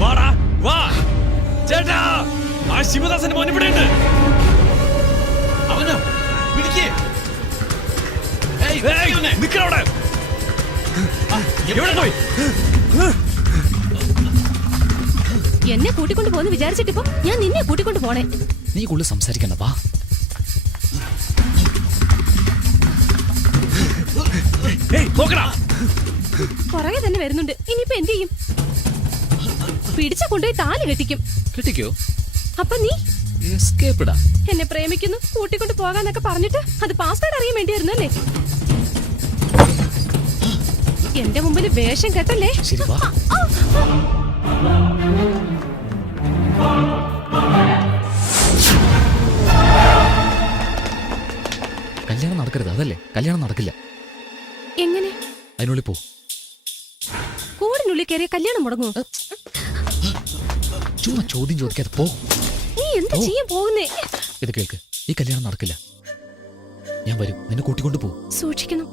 വാടാ വാ ചേട്ടാ, ആ ശിവദാസന്റെ മോൻ ഇവിടെ ഉണ്ട്. അവനോ പിടിക്കേ നിക്കവിടെ. എവിടെ പോയി? എന്നെ കൂട്ടിക്കൊണ്ട് പോന്ന് വിചാരിച്ചിട്ടിപ്പോ ഞാൻ നിന്നെ കൂട്ടിക്കൊണ്ട് പോണേ. നീ കൂടുതൽ സംസാരിക്കണ്ട, വാ. നോക്കടാ, പുറകെ തന്നെ വരുന്നുണ്ട്. ഇനിയിപ്പോ എന്ത് ചെയ്യും? പിടിച്ച കൊണ്ടുപോയി താലി കെട്ടിക്കും. കിട്ടിക്കോ? അപ്പൊ നീ എസ്കേപ്പ്ടാ. എന്നെ പ്രേമിക്കുന്നു, കൂട്ടിക്കൊണ്ട് പോകാന്നൊക്കെ പറഞ്ഞിട്ട് അത് പാസ്വേഡ് അറിയാൻ വേണ്ടിയായിരുന്നു അല്ലേ? എന്റെ മുമ്പിൽ വേഷം കെട്ടല്ലേ. ശരി, വാ. കല്യാണം നടക്കരുത്, അതല്ലേ? കല്യാണം നടക്കില്ല. എങ്ങനെ? അതിനുള്ളിൽ പോ. കൂടിനുള്ളിൽ കയറിയ കല്യാണം മുടങ്ങുമോ? ചുമ്മാ ചോദ്യം ചോദിക്കാതെ പോ. നീ എന്താ ചെയ്യാൻ പോകുന്നേ? ഇത് കേൾക്ക്, ഈ കല്യാണം നടക്കില്ല. ഞാൻ വരും, നിന്നെ കൂട്ടിക്കൊണ്ട് പോ. സൂക്ഷിക്കണം.